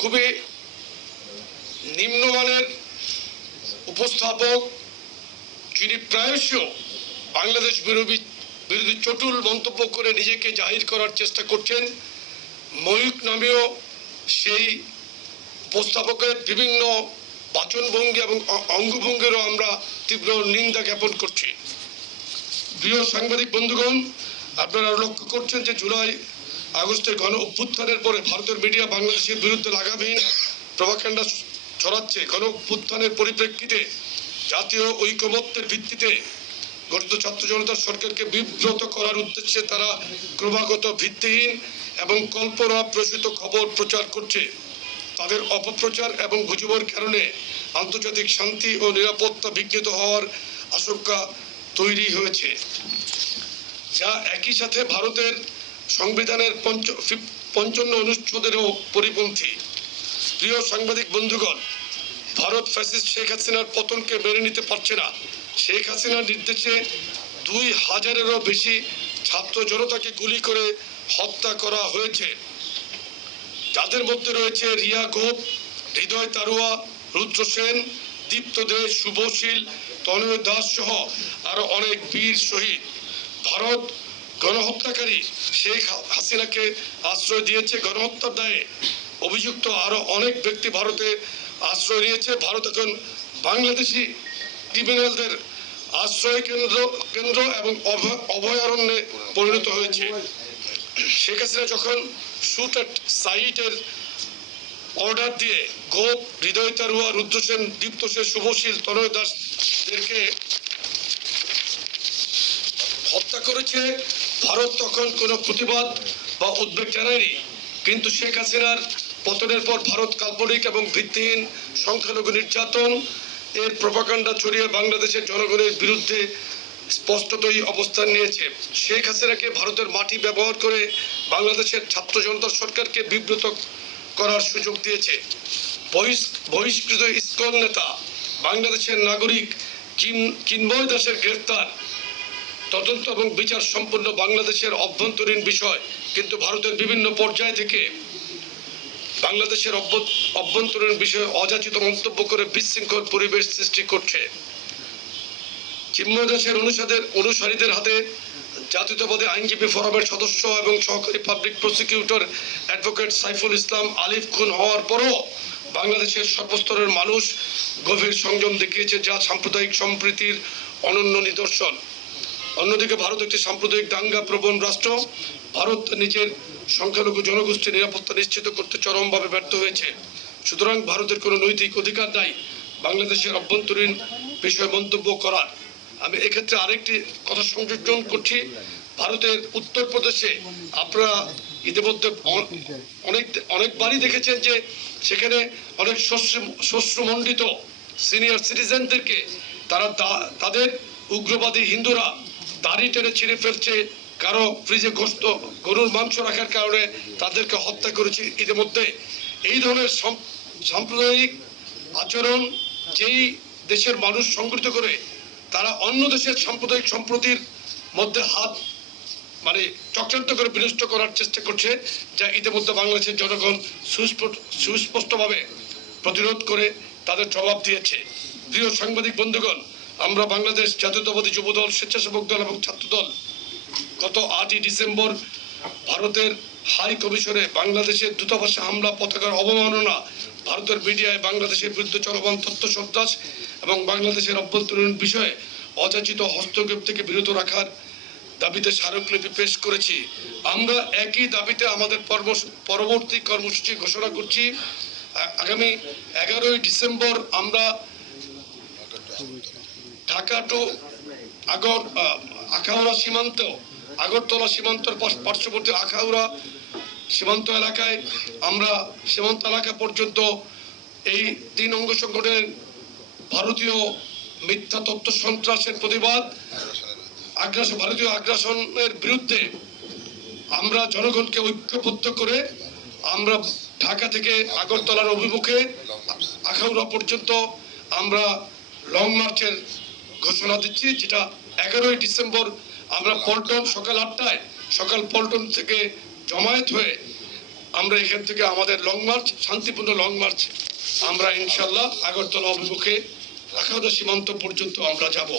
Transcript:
খুবই নিম্নমানের উপস্থাপক, যিনি প্রায়শই বাংলাদেশ বিরোধী চটুল মন্তব্য করে নিজেকে জাহির করার চেষ্টা করছেন, ময়ূক নামেও সেই উপস্থাপকের বিভিন্ন বাচনভঙ্গি এবং অঙ্গভঙ্গিরও আমরা তীব্র নিন্দা জ্ঞাপন করছি। প্রিয় সাংবাদিক বন্ধুগণ, আপনারা লক্ষ্য করছেন যে জুলাই আগস্টের গণ অভ্যুত্থানের পরে ভারতের মিডিয়া বাংলাদেশের বিরুদ্ধে লাগামহীন প্রপাগান্ডা ছড়াচ্ছে। গণ অভ্যুত্থানের পরিপ্রেক্ষিতে জাতীয় ঐকমত্যের ভিত্তিতে গঠিত ছাত্র জনতার সরকারকে বিব্রত করার উদ্দেশ্যে তারা ক্রমাগত ভিত্তিহীন এবং কল্পনা প্রসূত খবর প্রচার করছে। তাদের অপপ্রচার এবং গুজবের কারণে আন্তর্জাতিক শান্তি ও নিরাপত্তা বিঘ্নিত হওয়ার আশঙ্কা তৈরি হয়েছে, যা একই সাথে ভারতের সংবিধানের ৫৫ অনুচ্ছেদেরও পরিপন্থী। প্রিয় সাংবাদিক বন্ধুগণ, ভারত ফ্যাসিস্ট শেখ হাসিনার পতনকে মেনে নিতে পারছে না। শেখ হাসিনার নির্দেশে ২,০০০-এরও বেশি ছাত্র জনতাকে গুলি করে হত্যা করা হয়েছে, যাদের মধ্যে রয়েছে রিয়া গোপ, হৃদয় তারুয়া, রুদ্র সেন, দীপ্ত দে, শুভশীল, তনয় দাস সহ আরো অনেক বীর শহীদ। ভারত গণহত্যাকারী শেখ হাসিনাকে আশ্রয় দিয়েছে। গণহত্যার দায়ে অভিযুক্ত আরো অনেক ব্যক্তি ভারতে আশ্রয় নিয়েছে। ভারত এখন বাংলাদেশি ক্রিমিনালদের আশ্রয় কেন্দ্র এবং অভয়ারণ্যে পরিণত হয়েছে। শেখ হাসিনা যখন শুট অ্যাট সাইটের অর্ডার দিয়ে গোপ, হৃদয় তারুয়া, রুদ্র সেন, দীপ্ত সেন, শুভশীল, তনয় দাসদেরকে হত্যা করেছে, ভারত তখন কোনো প্রতিবাদ বা উদ্বেগ জানায়নি। কিন্তু শেখ হাসিনার পতনের পর ভারত কাল্পনিক এবং ভিত্তিহীন সংখ্যালঘু নির্যাতন এর প্রপাগান্ডা ছড়িয়ে বাংলাদেশের জনগণের বিরুদ্ধে স্পষ্টতই অবস্থান নিয়েছে। শেখ হাসিনাকে ভারতের মাটি ব্যবহার করে বাংলাদেশের ছাত্র জনতার সরকারকে বিব্রত করার সুযোগ দিয়েছে। বহিষ্কৃত ইসকন নেতা বাংলাদেশের নাগরিক চিন্ময় দাসের গ্রেফতার তদন্ত এবং বিচার সম্পন্ন বাংলাদেশের অভ্যন্তরীণ বিষয়, কিন্তু ভারতের বিভিন্ন পর্যায় থেকে বাংলাদেশের অভ্যন্তরীণ বিষয়ে অযাচিত মন্তব্য করে বিশৃঙ্খল পরিবেশ সৃষ্টি করছে। চিন্ময় দাসের অনুসারীদের হাতে জাতীয়তাবাদী আইনজীবী ফোরামের সদস্য এবং সহকারী public prosecutor advocate Saiful Islam আলিফ খুন হওয়ার পরও বাংলাদেশের সর্বস্তরের মানুষ গভীর সংযম দেখিয়েছে, যা সাম্প্রদায়িক সম্প্রীতির অনন্য নিদর্শন। অন্যদিকে ভারত একটি সাম্প্রদায়িক দাঙ্গা প্রবণ রাষ্ট্র। ভারত নিজের সংখ্যালঘু জনগোষ্ঠীর নিরাপত্তা নিশ্চিত করতে চরমভাবে ব্যর্থ হয়েছে। সুতরাং ভারতের কোনো নৈতিক অধিকার নাই বাংলাদেশের অভ্যন্তরীণ বিষয়ে মন্তব্য করার। আমি এক্ষেত্রে আরেকটি কথা সংযোজন করছি। ভারতের উত্তরপ্রদেশে আপনারা ইতিমধ্যে অনেকবারই দেখেছেন যে সেখানে অনেক শস্যমণ্ডিত সিনিয়র সিটিজেনদেরকে তাদের উগ্রবাদী হিন্দুরা দাড়ি টেনে ছিঁড়ে ফেলছে, কারো ফ্রিজে গরুর মাংস রাখার কারণে তাদেরকে হত্যা করেছে। ইতিমধ্যে এই ধরনের সাম্প্রদায়িক আচরণ যেই দেশের মানুষ সংগঠিত করে, তারা অন্য দেশের সাম্প্রদায়িক সম্প্রীতির মধ্যে হাত চক্রান্ত করে বিনষ্ট করার চেষ্টা করছে, যা ইতিমধ্যে বাংলাদেশের জনগণ সুস্পষ্টভাবে প্রতিরোধ করে তাদের জবাব দিয়েছে। প্রিয় সাংবাদিক বন্ধুগণ, আমরা বাংলাদেশ জাতীয়তাবাদী যুবদল, স্বেচ্ছাসেবক দল এবং ছাত্রদল গত 8ই ডিসেম্বর ভারতের হাই কমিশনে বাংলাদেশের দূতাবাসে হামলা, পতাকার অবমাননা, ভারতের মিডিয়ায় বাংলাদেশের বিরুদ্ধে চলমান তথ্য সন্ত্রাস এবং বাংলাদেশের অভ্যন্তরীণ বিষয়ে অযাচিত হস্তক্ষেপ থেকে বিরত রাখার দাবিতে স্মারকলিপি পেশ করেছি। আমরা একই দাবিতে আমাদের পরবর্তী কর্মসূচি ঘোষণা করছি। আগামী 11ই ডিসেম্বর আমরা ঢাকা টু আখাউড়া সীমান্ত, আগরতলা সীমান্তের পার্শ্ববর্তী আখাউড়া সীমান্ত এলাকায় আমরা সীমান্ত এলাকা পর্যন্ত এই 3 অঙ্গ সংগঠনের ভারতীয় মিথ্যা তথ্য সন্ত্রাসের প্রতিবাদ, ভারতীয় আগ্রাসনের বিরুদ্ধে আমরা জনগণকে ঐক্যবদ্ধ করে আমরা ঢাকা থেকে আগরতলার অভিমুখে আখাউড়া পর্যন্ত আমরা লং মার্চের ঘোষণা দিচ্ছি, যেটা 11ই ডিসেম্বর আমরা পল্টন সকাল 8টায় পল্টন থেকে জমায়েত হয়ে আমরা এখান থেকে আমাদের লং মার্চ, শান্তিপূর্ণ লং মার্চ আমরা ইনশাল্লাহ আগরতলা অভিমুখে রাখাউদা সীমান্ত পর্যন্ত আমরা যাব।